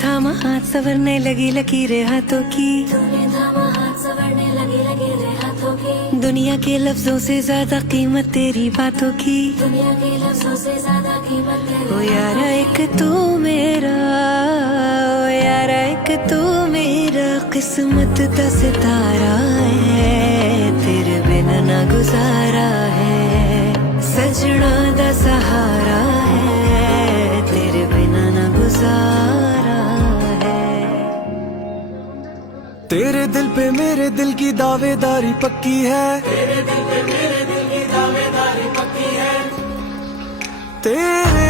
थामा हाथ संवरने लगी लकीरें हाथों की, तूने थामा हाथ संवरने लगी लकीरें हाथों की। दुनिया के लफ्जों से ज्यादा कीमत तेरी बातों की। दुनिया के लफ्जों से ज्यादा कीमत तेरी ओ यारा एक तू मेरा, ओ यारा एक तू मेरा किस्मत का सितारा है, तेरे बिना ना गुजारा है, सजना दा सहारा है, तेरे बिना ना गुजारा है। तेरे दिल पे मेरे दिल की दावेदारी पक्की है, तेरे दिल पे मेरे दिल की दावेदारी पक्की है। तेरे